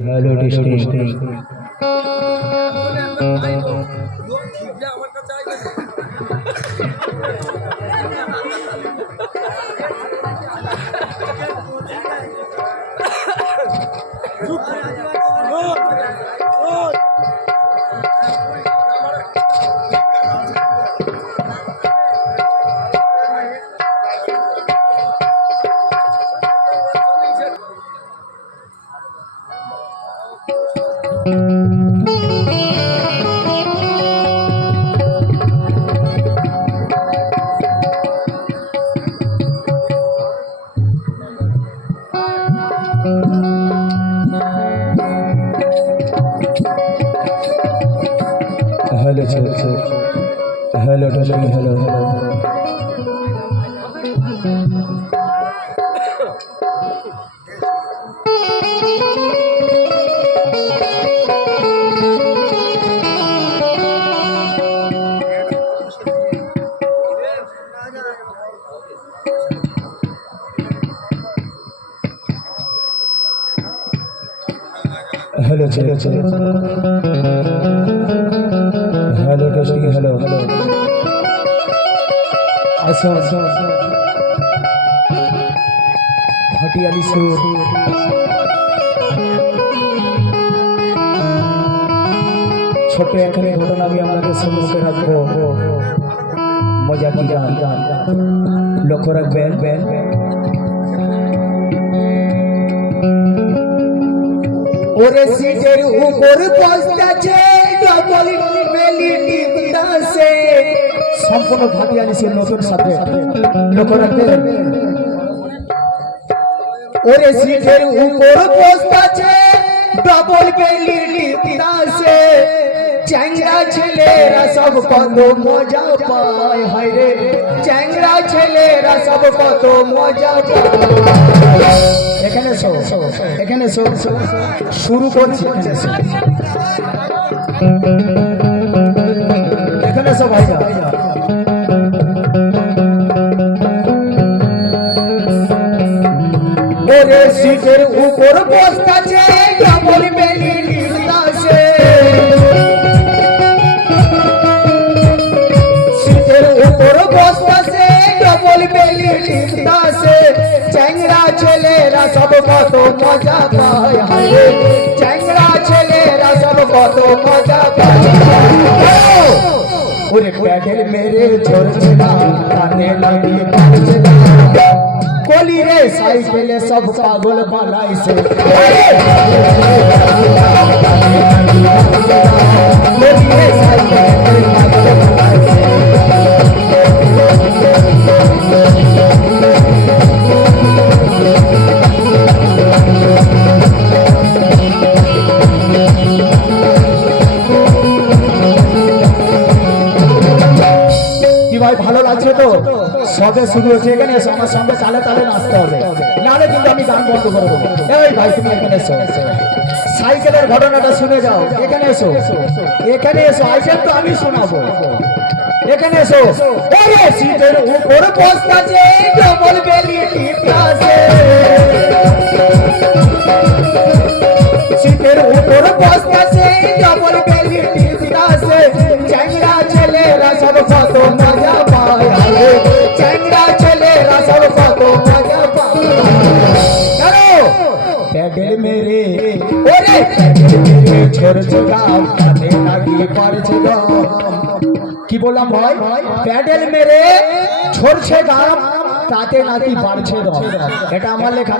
Hello testing. Hello hello testing. Hello hello hello testing. Hello আসো হটিয়ালি সুর ছোট এখানে ঘটনা আমি আপনাদের সম্মুখে রাখবো। মজা কি গান লক্ষ্য রাখবেন। ওরে সিটের উপর বসতেছে ডবল বেলি টিপতাছে। সম্পূর্ণ ভাটিয়ালি সুর নতুন সাথে লক্ষ্য রাখবেন। ওরে সিটের উপর বসতেছে ডবল বেলি টিপতাছে। চ্যাংড়া ছেলেরা সব কত মজা পায়, হায় রে চ্যাংড়া ছেলেরা সব কত মজা পায়। এখানে এখানে শুরু করছি। এখানে ভাই ওরে সিটের উপর বসতেছে ডবল বেলি টিপতাছে। সিটের উপর বসতেছে ডবল বেলি টিপতাছে। চ্যাংড়া ছেলেরা সব কত মজা পায়, হায় চ্যাংড়া ছেলেরা সব কত মজা পায়। ওরে প্যাডেল মেরে ঝরছে না কানে লাগিয়ে পাচ্ছে না। কলি রে সাইকেলে সব পাগল বানাইছে। কলি রে সাইকেলে পাগল বানাইছে। ভাই ভালো লাগছে তো? সবে শুরু হয়েছে। এখানে এসো, আমার সঙ্গে তালে তালে নাচতে হবে, নাহলে কিন্তু আমি গান বন্ধ করে দেবো। এই ভাই তুমি এখানে এসো, সাইকেলের ঘটনাটা শুনে যাও। এখানে এসো, এখানে এসো, আইসেন তো আমি শোনাবো। এখানে এসো। ওরে সিটের উপর বসতেছে ডবল বেলি টিপতাছে। সিটের উপর বসতেছে ডবল বেলি টিপতাছে। চ্যাংড়া ছেলেরা সব কত মজা পায়, চ্যাংড়া ছেলেরা সব কত মজা পায়। প্যাডেল মেরে ওরে ঝরছে গাম কানে লাগিয়ে পারছে গাম। কি বললাম ভাই? প্যাডেল মেরে ঝরছে গাম তাতে নাকি পারছে গাম। এটা আমার লেখা।